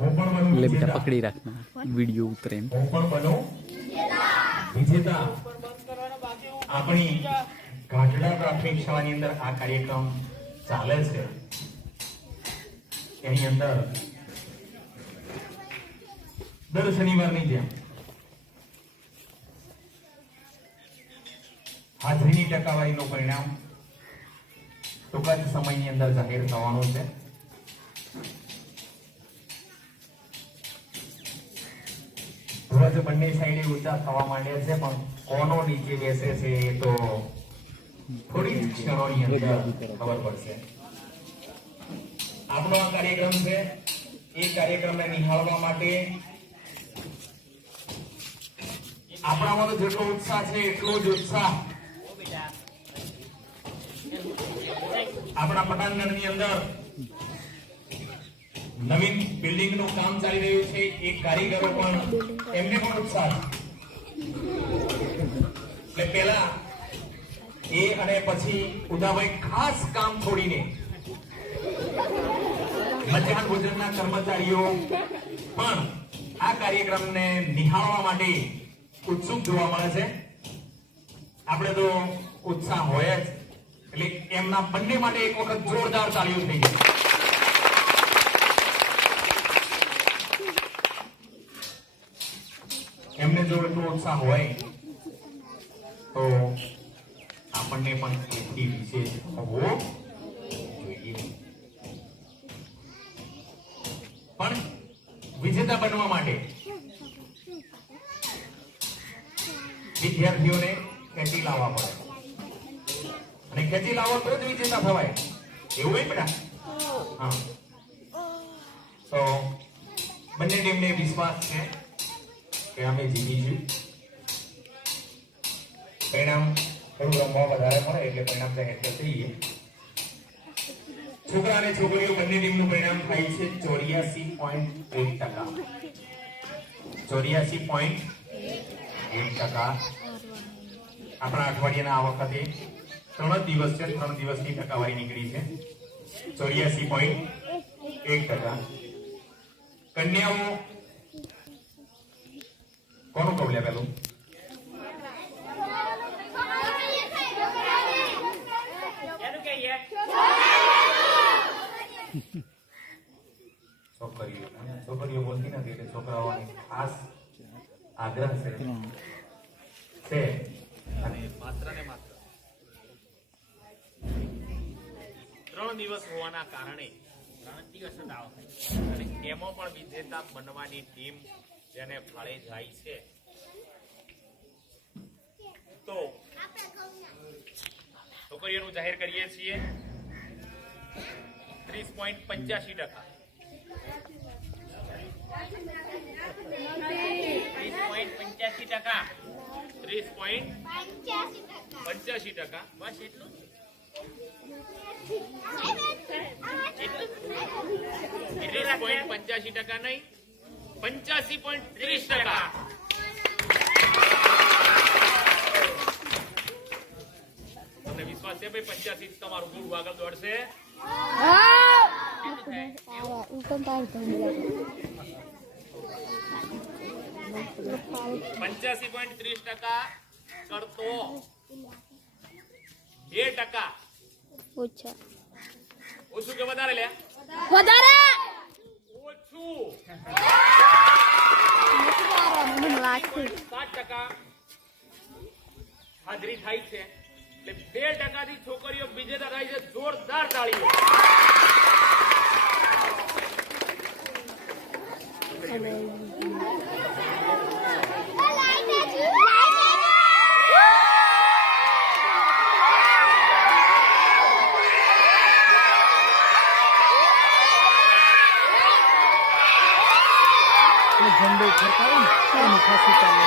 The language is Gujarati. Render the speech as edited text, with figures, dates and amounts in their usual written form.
ले बेटा पकड़ी रखना वीडियो उतरे विजेता अपनी घाटड़ा प्राथमिक शाळानी अंदर आ कार्यक्रम चाले छे एनी अंदर दर शनिवारनी जेम हाजरीनी टकावारीનું પરિણામ ટૂંકા જ સમયની અંદર જાહેર થવાનું છે। ધ્વજ બંને સાઈડે ઊંચા થવા માંડ્યા છે પણ કોનો નીચે બેસે છે તો થોડી ક્ષણોની અંદર ખબર પડશે। આપણો આ કાર્યક્રમ છે એ કાર્યક્રમને નિહાળવા માટે આપણામાં તો જેટલો ઉત્સાહ છે એટલો જ ઉત્સાહ આપણા પટાંગણની અંદર નવીન બિલ્ડિંગ નું કામ ચાલી રહ્યું છે। એક કારીગરો પણ એમને પણ ઉત્સાહ એટલે પહેલા એ અને પછી ઉદાભાઈ ખાસ કામ છોડીને મધ્યાહન ભોજનના કર્મચારીઓ પણ આ કાર્યક્રમને નિહાળવા માટે ઉત્સુક જોવા મળે છે। આપણે તો ઉત્સાહ હોય જ એટલે એમના બંને માટે એક વખત જોરદાર તાળીઓ થઈ ગઈ। એમને જો એટલો ઉત્સાહ હોય તો આપણને પણ એટલી વિશેષ હોવો જોઈએ। પણ વિજેતા બનવા માટે વિદ્યાર્થીઓને ખેંચી લાવવા પડે અને ખેંચી લાવો તો જ વિજેતા થવાય એવું હોય બેટા। હા તો બંને ટીમને વિશ્વાસ છે કે અમે જીતીશું। પરિણામ થોડું રમવા વધારે મળે એટલે પરિણામ જાહેર થઈ જાય। છોકરા અને છોકરીઓ બંને ટીમનું પરિણામ થાય છે 84.1%। 84.1%। આપણા અઠવાડિયાના આ વખતે 3 દિવસ છે, 3 દિવસની ટકાવારી નીકળી છે। 84.1%। કન્યાઓ કોનું કહું લે પેલું છોકરીઓ બોલતી નથી એટલે છોકરાઓની ખાસ આગ્રહ છે અને માત્ર ને માત્ર 3 દિવસ હોવાના કારણે 3 દિવસ જ આવે અને એમાં પણ વિજેતા બનવાની ટીમ જેને ફાળે જાય છે તો છોકરીઓનું જાહેર કરીએ છીએ 30.85%। 30.85%। બસ એટલું 30.85% નહીં 85.30%। તમને વિશ્વાસ છે ભાઈ 85 તમારું ગુરુ આગળ દોડશે? 85.30% કરતો 2% ઓછા ઓછું કે વધારે લે? વધારે ઓછું 7% હાજરી થાય છે એટલે 2% થી છોકરીઓ વિજેતા થાય છે। જોરદાર તાળીઓ। झंडो फरकावे ने खासी चाले।